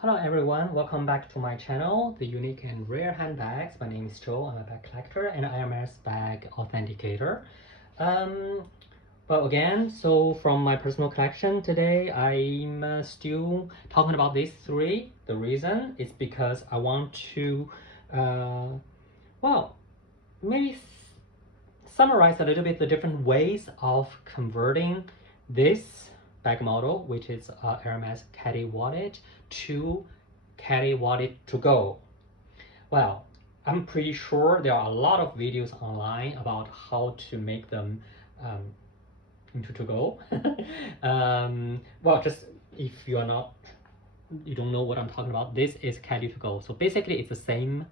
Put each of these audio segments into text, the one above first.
Hello everyone, welcome back to my channel, The Unique and Rare Handbags. My name is Joe, I'm a bag collector and Hermes bag authenticator. Well again, so from my personal collection today, I'm still talking about these three. The reason is because I want to, well, maybe summarize a little bit the different ways of converting this bag model, which is Hermes Caddy wallet, to Caddy wallet to go. Well, I'm pretty sure there are a lot of videos online about how to make them into to go. Well, just if you don't know what I'm talking about, this is Caddy to go. So basically, it's the same.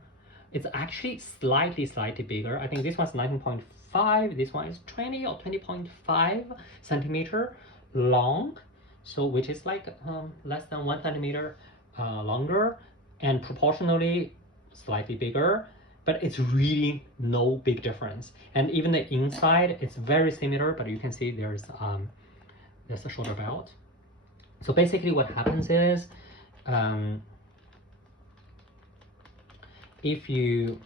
It's actually slightly bigger. I think this one's 19.5, this one is 20 or 20.5 centimeter long, so which is like less than 1 centimeter longer, and proportionally slightly bigger, but it's really no big difference. And even the inside, it's very similar, but you can see there's a shoulder belt. So basically what happens is, if you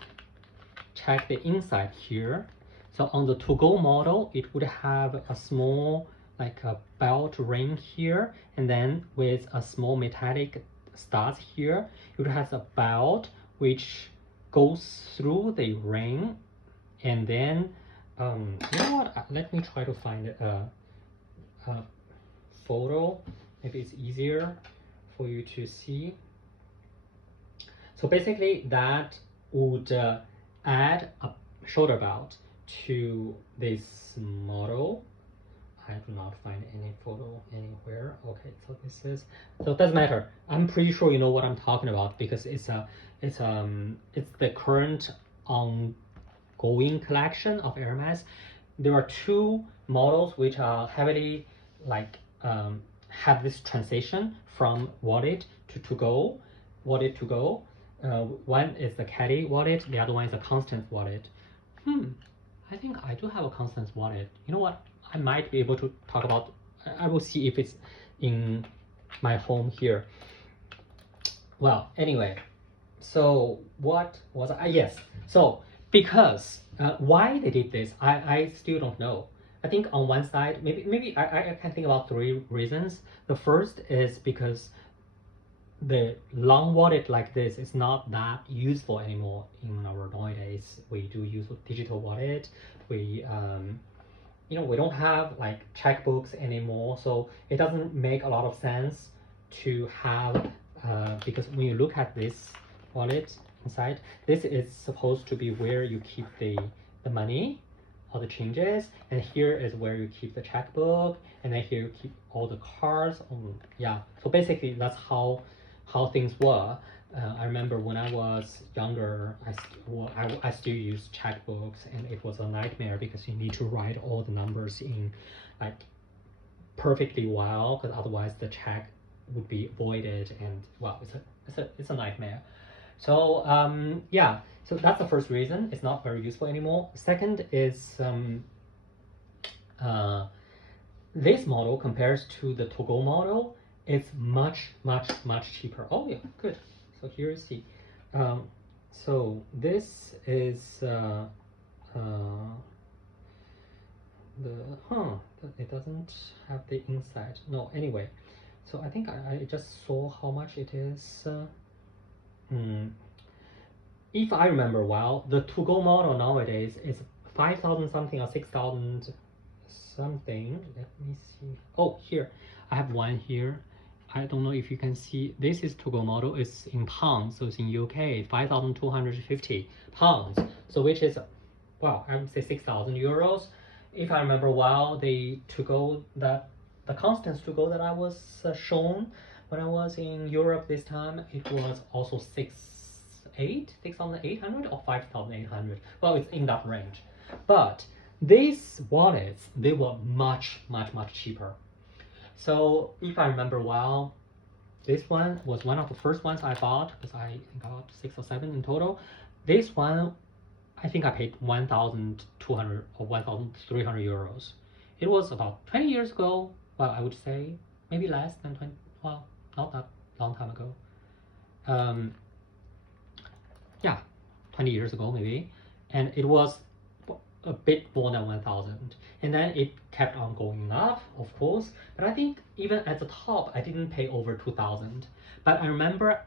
check the inside here, so on the to-go model, it would have a small, like a belt ring here, and then with a small metallic studs here, it has a belt which goes through the ring, and then you know what? Let me try to find a photo. Maybe it's easier for you to see. So basically that would add a shoulder belt to this model. I do not find any photo anywhere. Okay, so this is, so it doesn't matter. I'm pretty sure you know what I'm talking about because it's the current ongoing collection of Hermes. There are two models which are heavily like have this transition from wallet to go, wallet to go. One is the Caddy wallet, the other one is a Constance wallet. I think I do have a Constance wallet. You know what? I might be able to talk about, I will see if it's in my home here. Well, anyway, so what was I? Yes, so because why they did this, I still don't know. I think on one side, maybe I can think about three reasons. The first is because the long wallet like this is not that useful anymore in our nowadays. We do use digital wallet. We we don't have like checkbooks anymore, so it doesn't make a lot of sense to have because when you look at this wallet inside, this is supposed to be where you keep the money, all the changes, and here is where you keep the checkbook, and then here you keep all the cards. Yeah, so basically that's how things were. I remember when I was younger, I still used checkbooks, and it was a nightmare because you need to write all the numbers in like perfectly well, because otherwise the check would be voided, and well, it's a nightmare. So yeah, so that's the first reason it's not very useful anymore. Second is this model compares to the to-go model, it's much cheaper. Oh yeah, good. So here you see. So this is it doesn't have the inside. No, anyway. So I think I just saw how much it is. If I remember well, the to-go model nowadays is 5,000 something or 6,000 something. Let me see. Oh, here I have one here. I don't know if you can see. This is to-go model. It's in pounds, so it's in UK, 5,250 pounds. So which is, well, I would say 6,000 euros. If I remember well, the to-go the Constance to-go that I was shown when I was in Europe this time, it was also 6,800 or 5,800. Well, it's in that range. But these wallets, they were much cheaper. So if I remember well, this one was one of the first ones I bought, because I think I bought 6 or 7 in total. This one, I think I paid 1,200 or 1,300 euros. It was about 20 years ago. Well, I would say maybe less than 20. Well, not that long time ago. yeah, 20 years ago maybe, and it was a bit more than 1,000, and then it kept on going up, of course. But I think even at the top, I didn't pay over 2,000. But I remember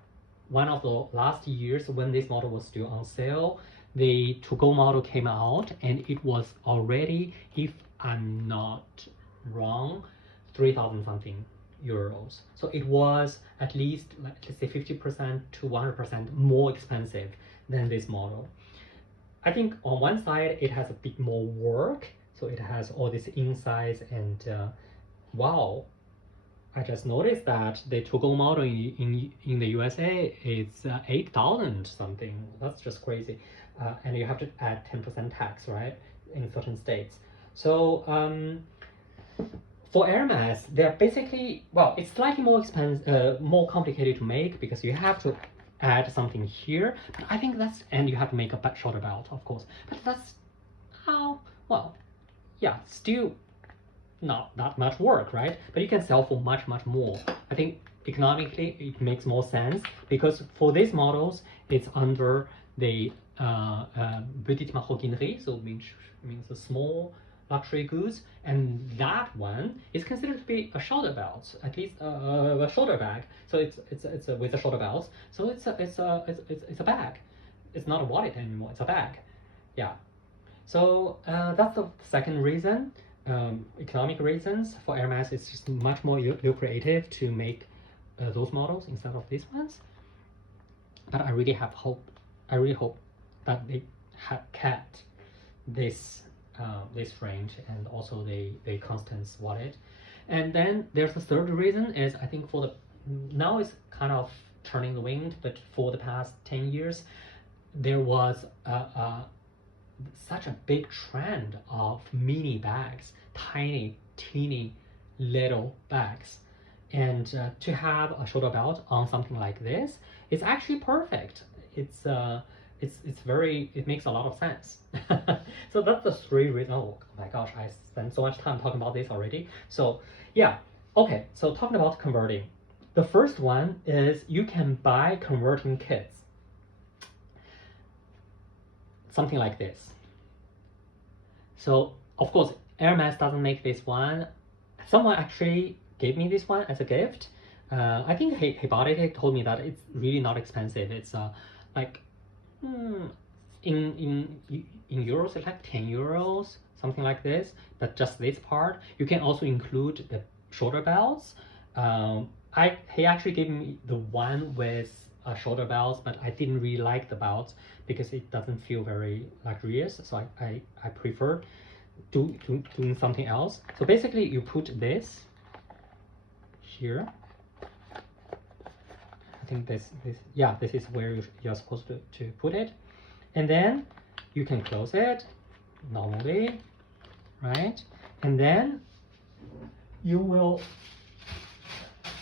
one of the last years when this model was still on sale, the to-go model came out, and it was already, if I'm not wrong, 3,000 something euros. So it was at least, let's say, 50% to 100% more expensive than this model. I think on one side it has a bit more work, so it has all these insides, and wow, I just noticed that the to-go model in the USA is 8,000 something. That's just crazy, and you have to add 10% tax, right, in certain states. So for Hermes, they're basically, well, it's slightly more expensive, more complicated to make because you have to add something here. But I think that's, and you have to make a shorter belt, of course. But that's how, well, yeah, still not that much work, right? But you can sell for much, much more. I think economically it makes more sense because for these models, it's under the petite maroquinerie, so means the small luxury goods, and that one is considered to be a shoulder belt, at least a shoulder bag. So it's with a shoulder belt. So it's a bag. It's not a wallet anymore. It's a bag. Yeah. So that's the second reason. Economic reasons for Hermes. It's just much more lucrative to make those models instead of these ones. But I really have hope. I really hope that they have kept this this range, and also the Constance wallet. And then there's the third reason is, I think, for the, now it's kind of turning the wind, but for the past 10 years there was such a big trend of mini bags, tiny teeny little bags, and to have a shoulder belt on something like this is actually perfect. It's very, it makes a lot of sense. So that's the three reasons. Oh my gosh, I spent so much time talking about this already. So yeah, okay, so talking about converting. The first one is you can buy converting kits. Something like this. So of course, Hermes doesn't make this one. Someone actually gave me this one as a gift. I think he bought it. He told me that it's really not expensive. It's like in euros, it's like 10 euros, something like this. But just this part, you can also include the shoulder belts. He actually gave me the one with shoulder belts, but I didn't really like the belts because it doesn't feel very luxurious. So I prefer doing something else. So basically, you put this here. I think this is where you're supposed to put it, and then you can close it normally, right? And then you will,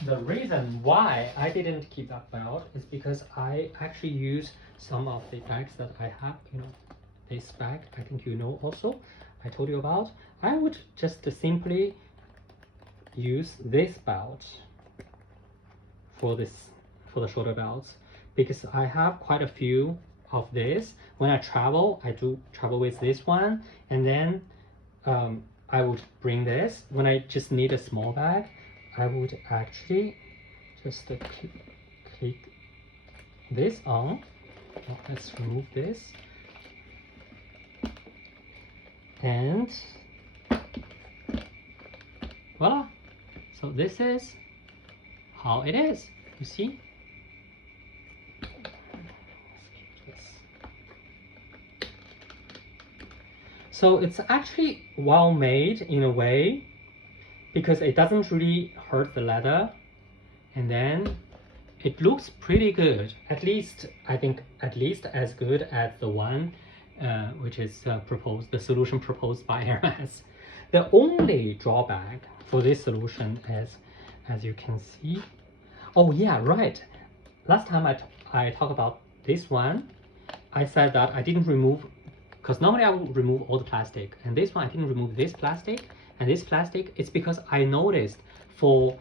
the reason why I didn't keep that belt is because I actually use some of the bags that I have, this bag, I think also, I told you about. I would just simply use this belt for the shoulder belts, because I have quite a few of this. When I travel, I do travel with this one, and then I would bring this. When I just need a small bag, I would actually just click this on. Let's remove this, and voila. So this is how it is, you see? So it's actually well made in a way, because it doesn't really hurt the leather, and then it looks pretty good. At least, I think, at least as good as the one which is proposed, the solution proposed by Hermes. The only drawback for this solution is, as you can see, oh yeah, right. Last time I talked about this one, I said that I didn't remove, because normally I would remove all the plastic, and this one I didn't remove this plastic and this plastic. It's because I noticed for,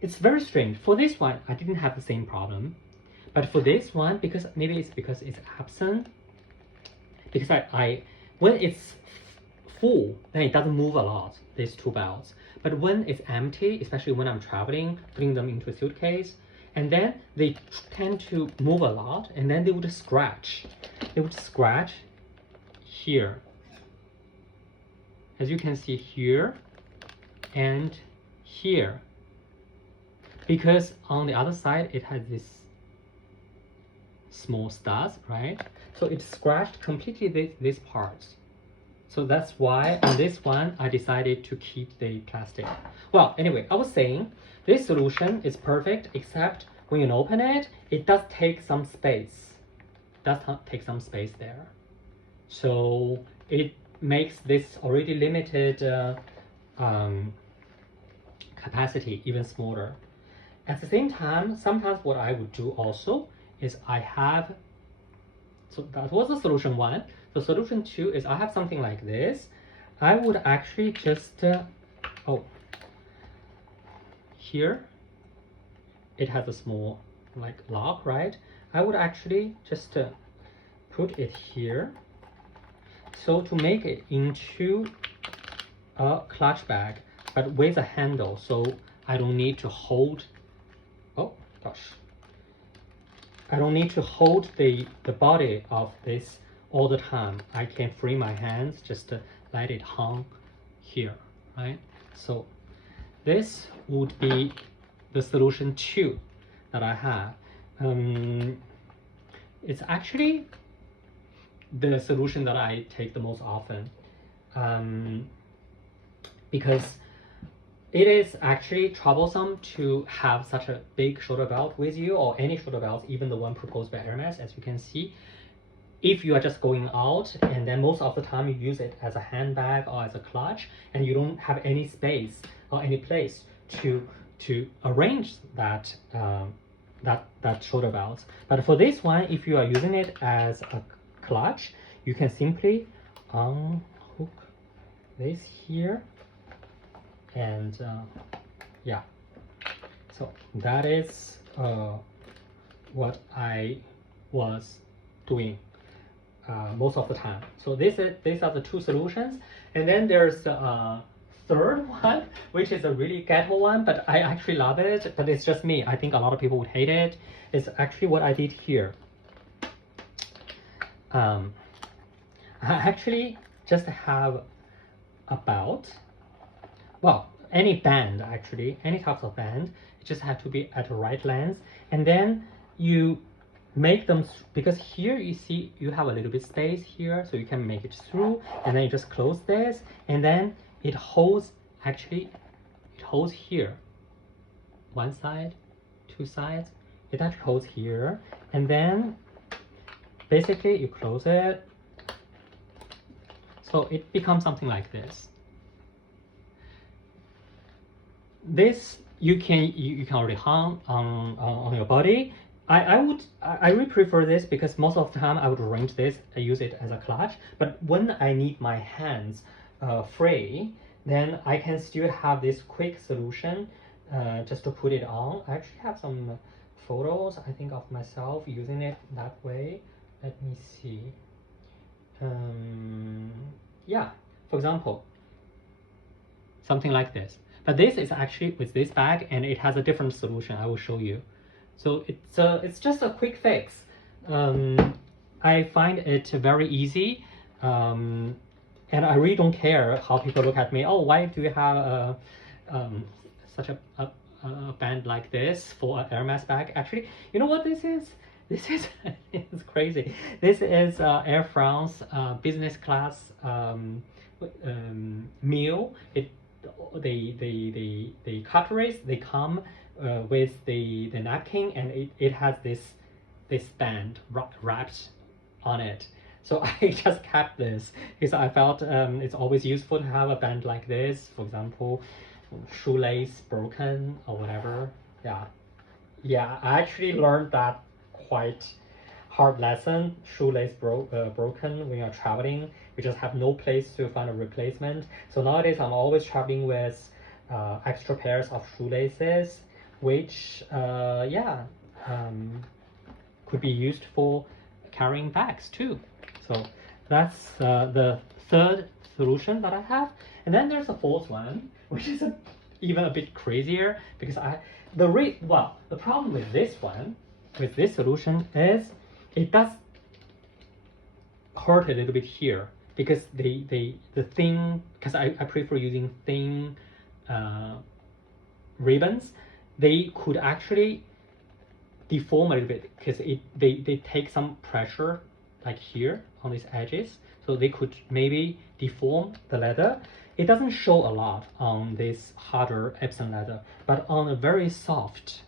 it's very strange. For this one, I didn't have the same problem. But for this one, because maybe it's because it's absent, because I when it's full, then it doesn't move a lot, these two belts. But when it's empty, especially when I'm traveling, putting them into a suitcase, and then they tend to move a lot, and then they would scratch. They would scratch here. As you can see here and here. Because on the other side, it has this small studs, right? So it scratched completely these parts. So that's why on this one, I decided to keep the plastic. Well, anyway, I was saying this solution is perfect, except when you open it, it does take some space. It does take some space there. So it makes this already limited capacity even smaller. At the same time, sometimes what I would do also is I have, so that was the solution one. So solution two is I have something like this. I would actually just, here, it has a small like lock, right? I would actually just put it here. So to make it into a clutch bag, but with a handle, so I don't need to hold, oh gosh, I don't need to hold the body of this all the time. I can free my hands, just to let it hang here, right? So this would be the solution two that I have. It's actually the solution that I take the most often, because it is actually troublesome to have such a big shoulder belt with you, or any shoulder belt, even the one proposed by Hermes, as you can see. If you are just going out, and then most of the time you use it as a handbag or as a clutch, and you don't have any space or any place to arrange that that shoulder belt. But for this one, if you are using it as a clutch, you can simply unhook this here, and yeah. So that is what I was doing most of the time. So these are the two solutions, and then there's a third one, which is a really ghetto one, but I actually love it. But it's just me. I think a lot of people would hate it. It's actually what I did here. I actually just have a belt. Well, any band actually, any types of band. It just had to be at the right length, and then you make them, because here you see you have a little bit space here, so you can make it through, and then you just close this, and then it holds, actually it holds here, one side, two sides, it actually holds here, and then basically you close it, so it becomes something like this. This you can already hang on your body. I really prefer this because most of the time I would arrange this, I use it as a clutch. But when I need my hands free, then I can still have this quick solution just to put it on. I actually have some photos, I think, of myself using it that way. Let me see. Yeah, for example, something like this. But this is actually with this bag, and it has a different solution. I will show you. So it's just a quick fix. I find it very easy, and I really don't care how people look at me. Oh, why do you have such a band like this for a Hermes bag? Actually, you know what this is? This is it's crazy. This is Air France business class meal. The cutleries, they come with the napkin, and it has this band wrapped on it. So I just kept this because I felt it's always useful to have a band like this. For example, shoelace broken or whatever. Yeah, I actually learned that quite hard lesson. Shoelace broken when you're traveling, we just have no place to find a replacement. So nowadays I'm always traveling with extra pairs of shoelaces, which could be used for carrying bags too. So that's the third solution that I have. And then there's a fourth one, which is even a bit crazier, because the problem with this one, with this solution, is it does hurt a little bit here, because the thin, because I prefer using thin ribbons, they could actually deform a little bit, because they take some pressure like here on these edges, so they could maybe deform the leather. It doesn't show a lot on this harder Epsom leather, but on a very soft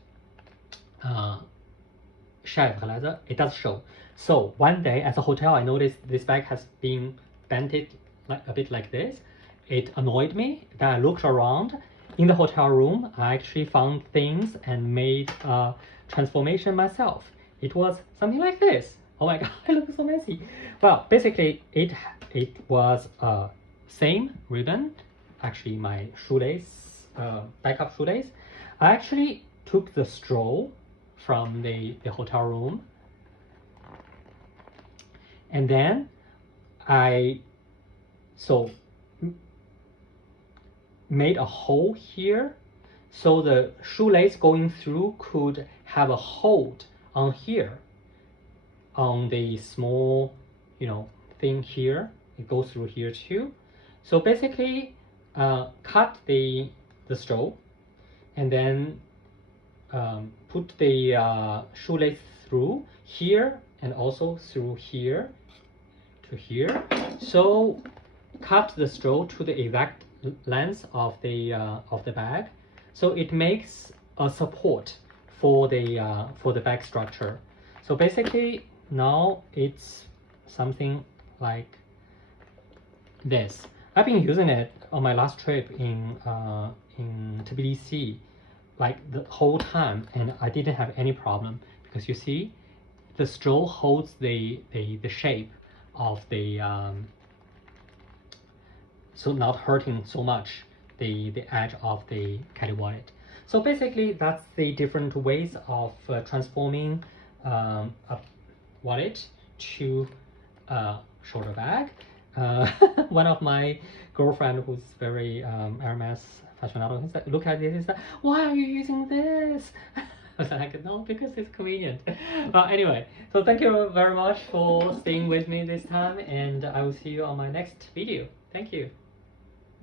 chèvre leather, it does show. So one day at the hotel, I noticed this bag has been bended like a bit like this. It annoyed me. Then I looked around in the hotel room. I actually found things and made a transformation myself. It was something like this. Oh my god, it looks so messy. Well, basically it was same ribbon, actually my shoelace, backup shoelace. I actually took the straw from the hotel room, and then I made a hole here, so the shoelace going through could have a hold on here, on the small, thing here. It goes through here too. So basically, cut the straw, and then put the shoelace through here and also through here to here. So cut the straw to the exact length of the bag, so it makes a support for the bag structure. So basically now it's something like this. I've been using it on my last trip in Tbilisi, like the whole time, and I didn't have any problem, because you see the straw holds the shape of the so not hurting so much the edge of the caddy wallet. So basically that's the different ways of transforming a wallet to a shoulder bag. One of my girlfriend, who's very Hermes aficionado, he said, look at this, he said, why are you using this? I was like, no, because it's convenient. Anyway, so thank you very much for staying with me this time, and I will see you on my next video. Thank you.